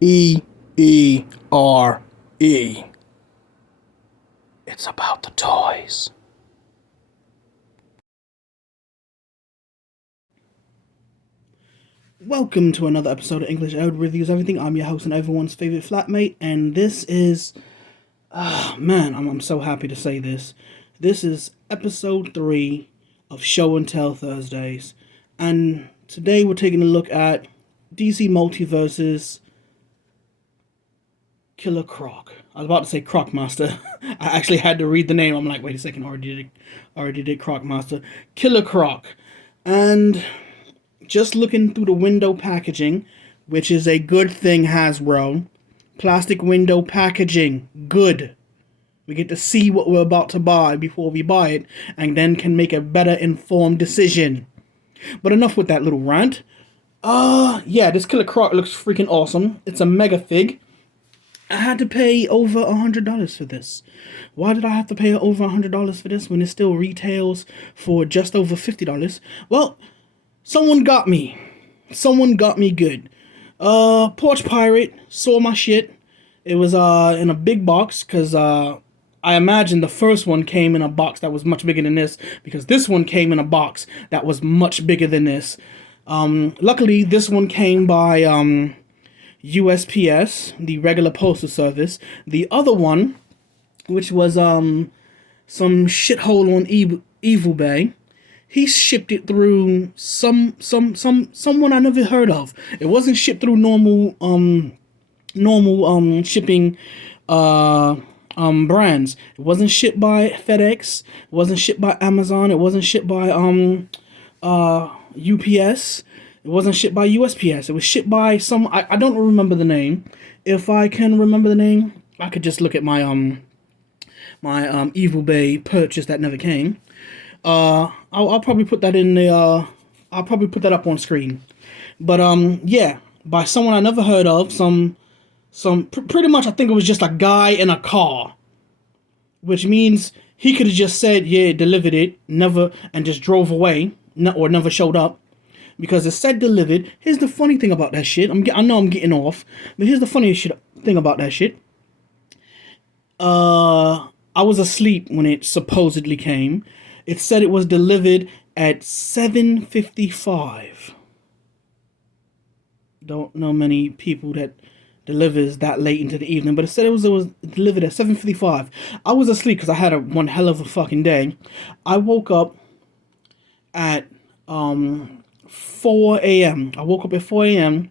T-E-E-R-E. It's about the toys. Welcome to another episode of English Ode Reviews Everything. I'm your host and everyone's favorite flatmate, and this is, man, I'm so happy to say this. This is episode 3 of Show and Tell Thursdays, and today we're taking a look at DC Multiverse's Killer Croc. I was about to say Croc Master. I actually had to read the name. I'm like, wait a second, already did Croc Master. Killer Croc. And just looking through the window packaging, which is a good thing, Hasbro. Plastic window packaging, good. We get to see what we're about to buy before we buy it, and then can make a better informed decision. But enough with that little rant. Yeah, this Killer Croc looks freaking awesome. It's a mega fig. I had to pay over $100 for this. Why did I have to pay over $100 for this when it still retails for just over $50? Well, someone got me. Someone got me good. Porch Pirate saw my shit. It was in a big box because I imagine the first one came in a box that was much bigger than this, because this one came in a box that was much bigger than this. Luckily, this one came by USPS, the regular postal service. The other one, which was some shithole on Evil Bay, he shipped it through someone I never heard of. It wasn't shipped through normal shipping brands. It wasn't shipped by FedEx. It wasn't shipped by Amazon. It wasn't shipped by UPS. It wasn't shipped by USPS. It was shipped by some. I don't remember the name. If I can remember the name, I could just look at my Evil Bay purchase that never came. I'll probably put that in the. I'll probably put that up on screen. But yeah, by someone I never heard of. Pretty much, I think it was just a guy in a car, which means he could have just said, yeah, delivered it, never, and just drove away, or never showed up, because it said delivered. Here's the funny thing about that shit. I know I'm getting off, but here's the funniest thing about that shit. I was asleep when it supposedly came. It said it was delivered at 7:55. Don't know many people that delivers that late into the evening, but it said it was delivered at 7:55. I was asleep because I had one hell of a fucking day. I woke up at 4 a.m. I woke up at 4 a.m.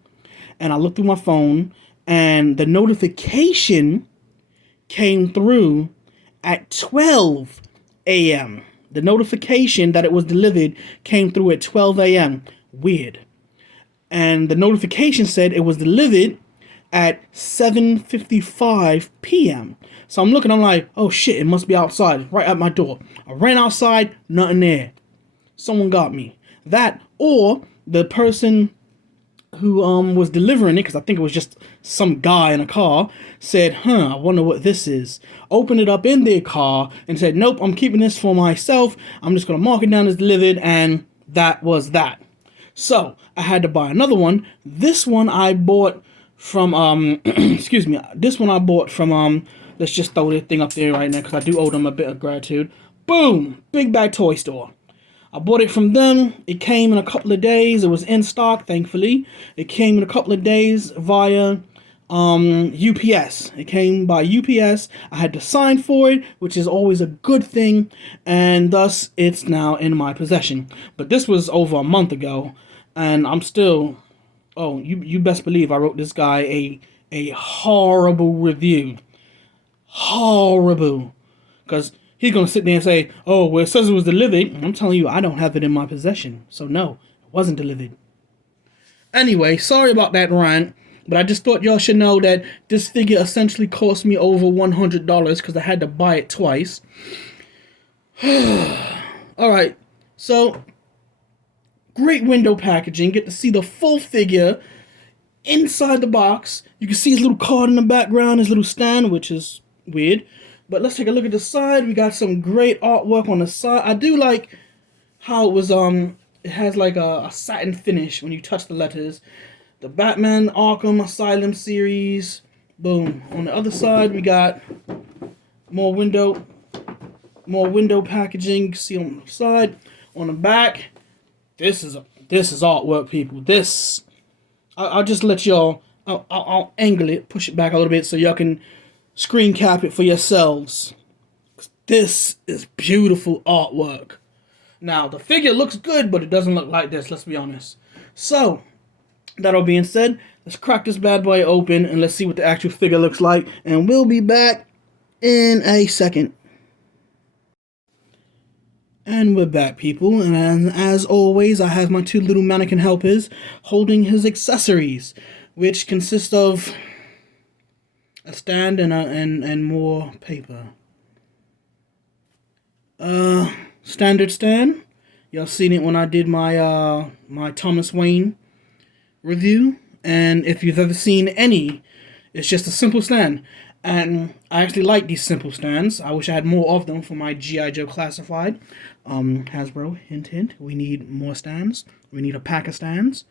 and I looked through my phone, and the notification came through at 12 a.m. The notification that it was delivered came through at 12 a.m. Weird. And the notification said it was delivered at 7:55 p.m. So I'm looking, I'm like, oh shit, it must be outside, right at my door. I ran outside, nothing there. Someone got me. That, or the person who was delivering it, because I think it was just some guy in a car, said, I wonder what this is. Opened it up in their car and said, nope, I'm keeping this for myself. I'm just going to mark it down as delivered, and that was that. So I had to buy another one. This one I bought from, excuse me, this one I bought from, let's just throw this thing up there right now, because I do owe them a bit of gratitude. Boom! Big Bag Toy Store. I bought it from them. It came in a couple of days. It was in stock, thankfully. It came in a couple of days via UPS. It came by UPS. I had to sign for it, which is always a good thing, and thus it's now in my possession. But this was over a month ago, and I'm still... Oh, you best believe I wrote this guy a horrible review. Horrible. Because he's going to sit there and say, oh, well, it says it was delivered. I'm telling you, I don't have it in my possession. So no, it wasn't delivered. Anyway, sorry about that rant, but I just thought y'all should know that this figure essentially cost me over $100 because I had to buy it twice. Alright, so great window packaging. Get to see the full figure inside the box. You can see his little card in the background, his little stand, which is weird. But let's take a look at the side. We got some great artwork on the side. I do like how it was it has like a satin finish when you touch the letters. the Batman Arkham Asylum series. Boom. On the other side, we got more window packaging. See on the side. On the back, this is artwork, people. This, I'll just let y'all. I'll angle it, push it back a little bit, so y'all can screen cap it for yourselves. This is beautiful artwork. Now, the figure looks good, but it doesn't look like this, let's be honest. So, that all being said, let's crack this bad boy open and let's see what the actual figure looks like. And we'll be back in a second. And we're back, people. And as always, I have my two little mannequin helpers holding his accessories, which consist of a stand and more paper. Standard stand. Y'all seen it when I did my my Thomas Wayne review, and if you've ever seen any, it's just a simple stand. And I actually like these simple stands. I wish I had more of them for my G.I. Joe Classified. Hasbro, hint hint, we need more stands. We need a pack of stands.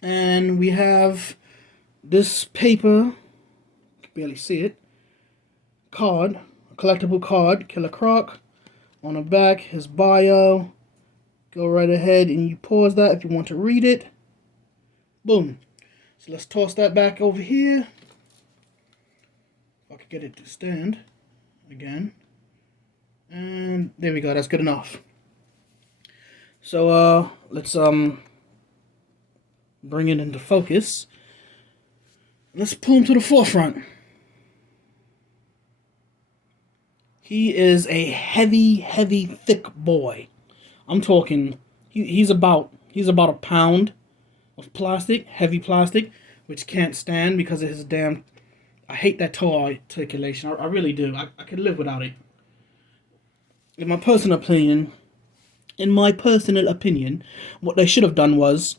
And we have this paper, you can barely see it, card, a collectible card, Killer Croc. On the back, his bio. Go right ahead and you pause that if you want to read it. Boom. So let's toss that back over here. If I could get it to stand again. And there we go, that's good enough. So let's bring it into focus. Let's pull him to the forefront. He is a heavy, thick boy. I'm talking, he's about a pound of plastic, heavy plastic, which can't stand because of his damn, I hate that toe articulation. I really do. I could live without it. In my personal opinion, what they should have done was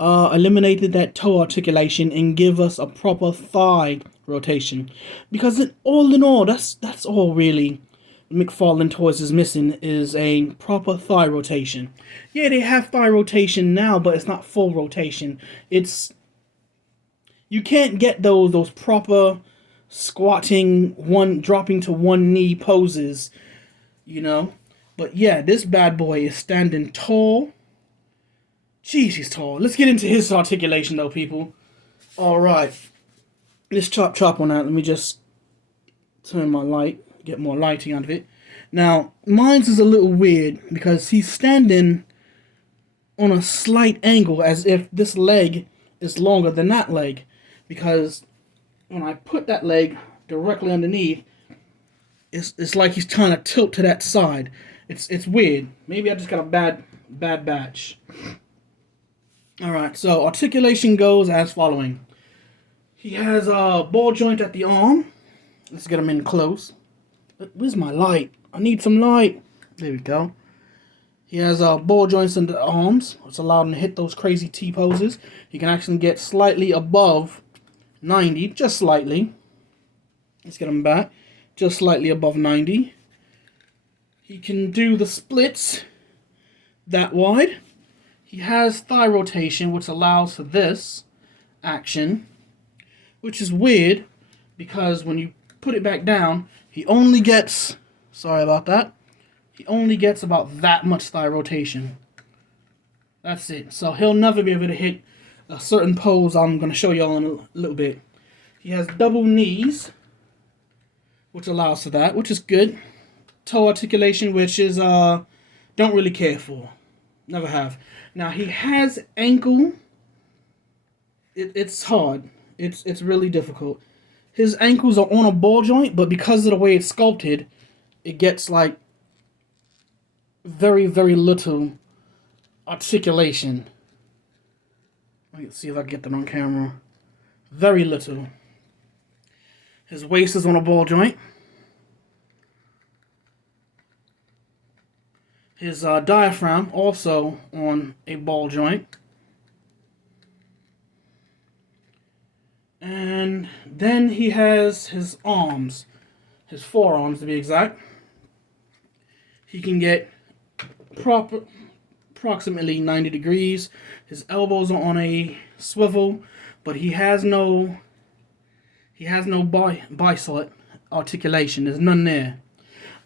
eliminated that toe articulation and give us a proper thigh rotation. Because all in all, that's all really McFarlane Toys is missing, is a proper thigh rotation. Yeah, they have thigh rotation now, but it's not full rotation. You can't get those proper squatting, dropping to one knee poses, you know. But yeah, this bad boy is standing tall. Jeez, he's tall. Let's get into his articulation though, people. Alright. Let's chop on that. Let me just turn my light. Get more lighting out of it. Now, mine's is a little weird because he's standing on a slight angle as if this leg is longer than that leg. Because when I put that leg directly underneath, it's like he's trying to tilt to that side. It's weird. Maybe I just got a bad batch. Alright, so articulation goes as following. He has a ball joint at the arm. Let's get him in close. Where's my light? I need some light. There we go. He has ball joints in the arms, which allow him to hit those crazy T poses. He can actually get slightly above 90, just slightly. Let's get him back. Just slightly above 90. He can do the splits that wide. He has thigh rotation, which allows for this action, which is weird because when you put it back down, he only gets, sorry about that, he only gets about that much thigh rotation. That's it. So he'll never be able to hit a certain pose I'm going to show y'all in a little bit. He has double knees, which allows for that, which is good. Toe articulation, which is, don't really care for. Never have. Now, he has ankle. It's hard. It's really difficult. His ankles are on a ball joint, but because of the way it's sculpted, it gets like very little articulation. Let me see if I can get that on camera. Very little. His waist is on a ball joint. His diaphragm also on a ball joint. And then he has his arms, his forearms to be exact. He can get proper approximately 90 degrees. His elbows are on a swivel, but he has no bicep articulation. There's none there.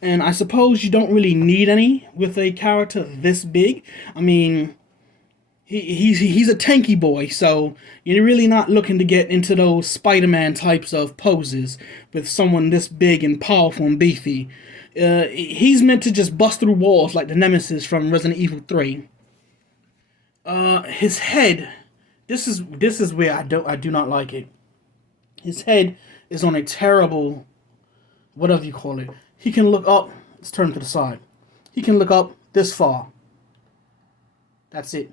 And I suppose you don't really need any with a character this big. I mean, he's a tanky boy, so you're really not looking to get into those Spider-Man types of poses with someone this big and powerful and beefy. He's meant to just bust through walls like the Nemesis from Resident Evil 3. His head, this is where I do not like it. His head is on a terrible, whatever you call it. He can look up. Let's turn him to the side. He can look up this far. That's it.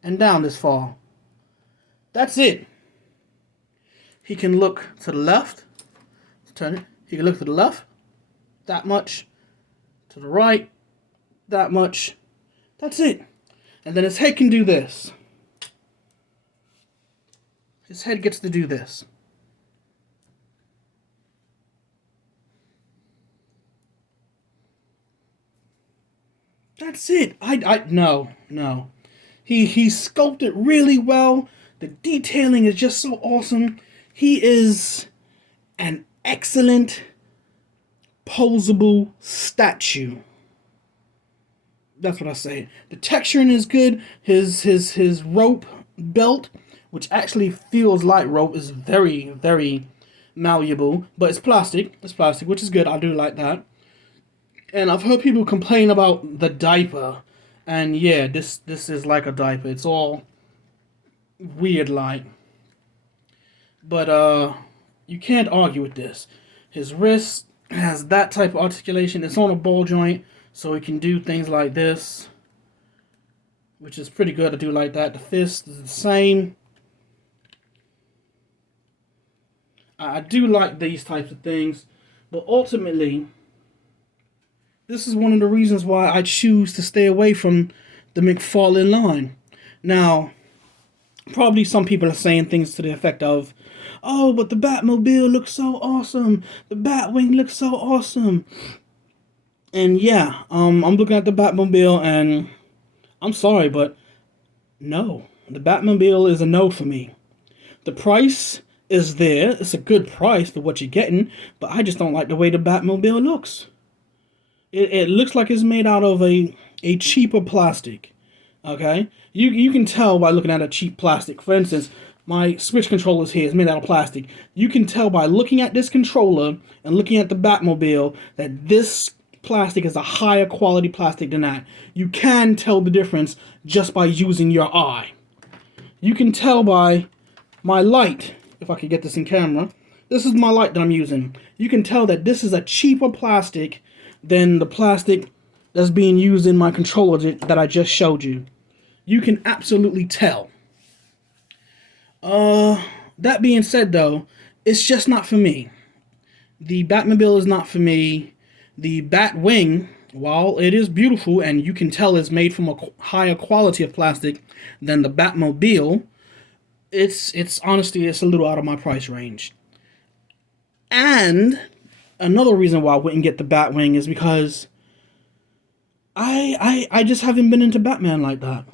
And down this far. That's it. He can look to the left. Let's turn it. He can look to the left. That much. To the right. That much. That's it. And then his head can do this. His head gets to do this. That's it. No. He's sculpted really well. The detailing is just so awesome. He is an excellent posable statue. That's what I say. The texturing is good. His rope belt, which actually feels like rope, is very, very malleable. But it's plastic. It's plastic, which is good. I do like that. And I've heard people complain about the diaper. And yeah, this is like a diaper. It's all weird like. But you can't argue with this. His wrist has that type of articulation. It's on a ball joint, so he can do things like this, which is pretty good to do like that. The fist is the same. I do like these types of things, but ultimately, this is one of the reasons why I choose to stay away from the McFarlane line. Now, probably some people are saying things to the effect of, oh, but the Batmobile looks so awesome. The Batwing looks so awesome. And yeah, I'm looking at the Batmobile and I'm sorry, but no. The Batmobile is a no for me. The price is there. It's a good price for what you're getting, but I just don't like the way the Batmobile looks. It looks like it's made out of a cheaper plastic. Okay? You can tell by looking at a cheap plastic. For instance, my Switch controller here is made out of plastic. You can tell by looking at this controller and looking at the Batmobile that this plastic is a higher quality plastic than that. You can tell the difference just by using your eye. You can tell by my light, if I could get this in camera. This is my light that I'm using. You can tell that this is a cheaper plastic than the plastic that's being used in my controller that I just showed you. You can absolutely tell. That being said though, it's just not for me. The Batmobile is not for me. The Batwing, while it is beautiful and you can tell it's made from a higher quality of plastic than the Batmobile, it's honestly, it's a little out of my price range. And another reason why I wouldn't get the Batwing is because I just haven't been into Batman like that.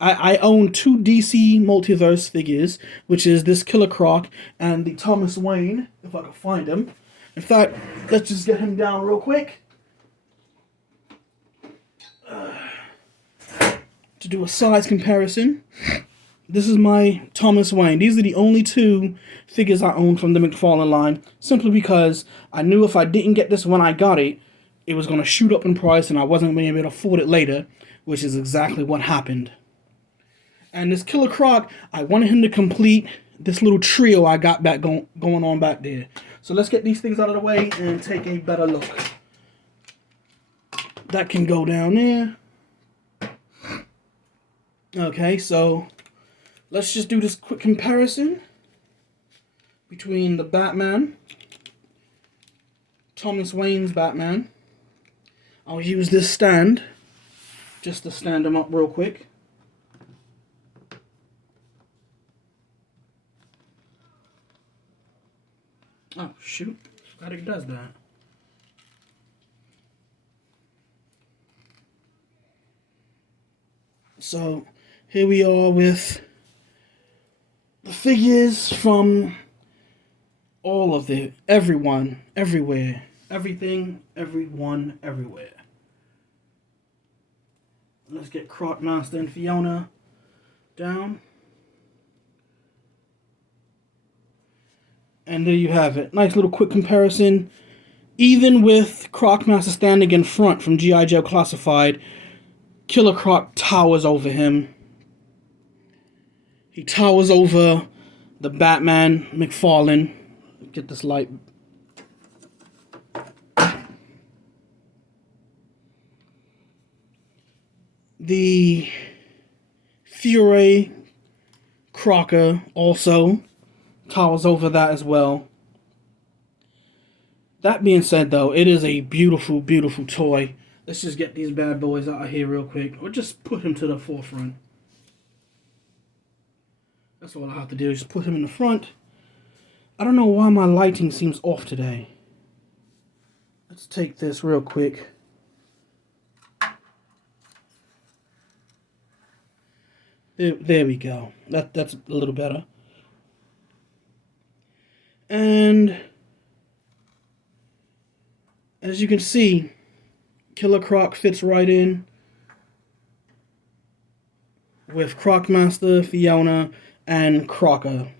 I own 2 DC multiverse figures, which is this Killer Croc and the Thomas Wayne, if I can find him. In fact, let's just get him down real quick. To do a size comparison. This is my Thomas Wayne. These are the only 2 figures I own from the McFarlane line, simply because I knew if I didn't get this when I got it, it was going to shoot up in price and I wasn't going to be able to afford it later, which is exactly what happened. And this Killer Croc, I wanted him to complete this little trio I got back going on back there. So let's get these things out of the way and take a better look. That can go down there. Okay, so let's just do this quick comparison between the Batman, Thomas Wayne's Batman. I'll use this stand just to stand him up real quick. Oh, shoot. Forgot it does that. So here we are with the figures from all of the everyone, everywhere, everything, everyone, everywhere. Let's get Croc Master and Fiona down. And there you have it. Nice little quick comparison. Even with Croc Master standing in front from G.I. Joe Classified, Killer Croc towers over him. He towers over the Batman McFarlane. Get this light. The Fury Crocker also towers over that as well. That being said, though, it is a beautiful, beautiful toy. Let's just get these bad boys out of here real quick. Or just put him to the forefront. That's all I have to do, is just put him in the front. I don't know why my lighting seems off today. Let's take this real quick. There we go. That's a little better. And as you can see, Killer Croc fits right in with Croc Master, Fiona, and Crocker.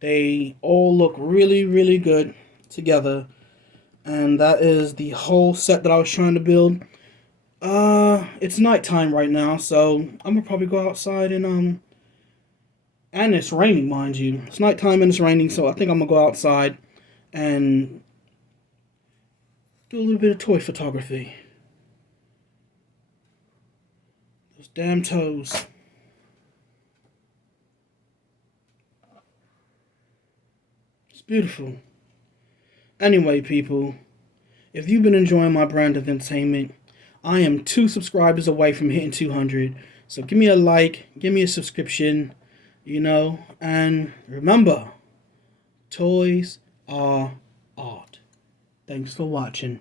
They all look really, really good together. And that is the whole set that I was trying to build. It's nighttime right now, so I'm gonna probably go outside and it's raining, mind you. It's nighttime and it's raining, so I think I'm gonna go outside and do a little bit of toy photography. Those damn toes. It's beautiful. Anyway, people, if you've been enjoying my brand of entertainment, I am 2 subscribers away from hitting 200. So give me a like, give me a subscription, and remember, toys are art. Thanks for watching.